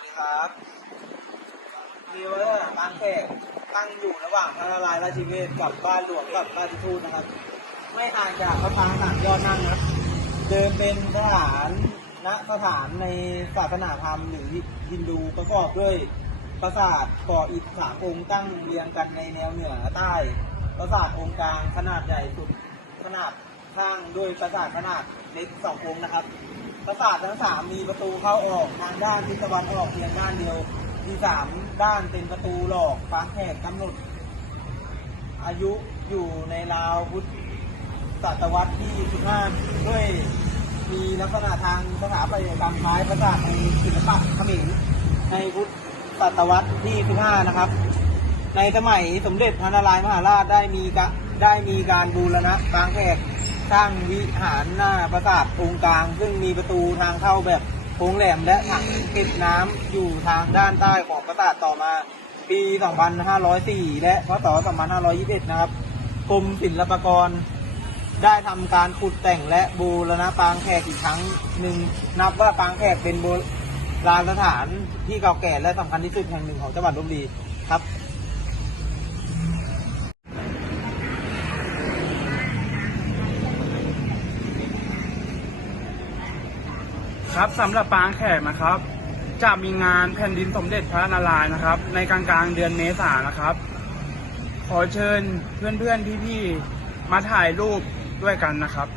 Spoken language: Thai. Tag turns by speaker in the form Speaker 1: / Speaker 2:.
Speaker 1: วัสดีครับมีว่าบานแขกตั้งอยู่ระหว่างพระนารายณ์ราชิเวศกับบ้านหลวงกับราชทูตนะครับ ไม่ห่างจากพระปรางสามยอดนั่งนะเดิมเป็นสถานณสถานในศาสนาพราหมณ์หรือฮินดูประกอบด้วยปราสาทก่ออิฐสามองค์ตั้งเรียงกันในแนวเหนือใต้ ปราสาทองค์กลางขนาดใหญ่สุดขนาดข้างด้วยปราสาทขนาดเล็กสององค์นะครับ ปราสาททั้งสามมีประตูเข้าออกทางด้านทิศตะวันออกเพียงด้านเดียว มีสามด้านเป็นประตูหลอกฟ้าแขกกำหนด อายุอยู่ในราวพุทธศตวรรษที่ 15 ด้วยมีลักษณะทางสถาปัตยกรรมคล้ายปราสาทในศิลปะเขมรในพุทธศตวรรษที่ 15 นะครับ ในสมัยสมเด็จพระนารายณ์มหาราชได้มีได้มีการบูรณะบางแขก สร้างวิหารหน้าปราสาทองค์กลาง ซึ่งมีประตูทางเข้าแบบโค้งแหลมและถังเก็บน้ำอยู่ทางด้านใต้ของปราสาทต่อมาปี 2504 และพศ 2521 นะครับกรมศิลปากร ได้ทำการขุดแต่งและบูรณะปางแขกอีกครั้งหนึ่งนับว่าปางแขกเป็นโบราณสถานที่เก่าแก่และสำคัญที่สุดแห่งหนึ่งของจังหวัดลบบุรีครับ
Speaker 2: ครับสำหรับปางแขกนะครับ จะมีงานแผ่นดินสมเด็จพระนารายณ์นะครับ ในกลางกลางๆเดือนเมษายนนะครับ ขอเชิญเพื่อนๆพี่ๆมาถ่ายรูปด้วยกันนะครับ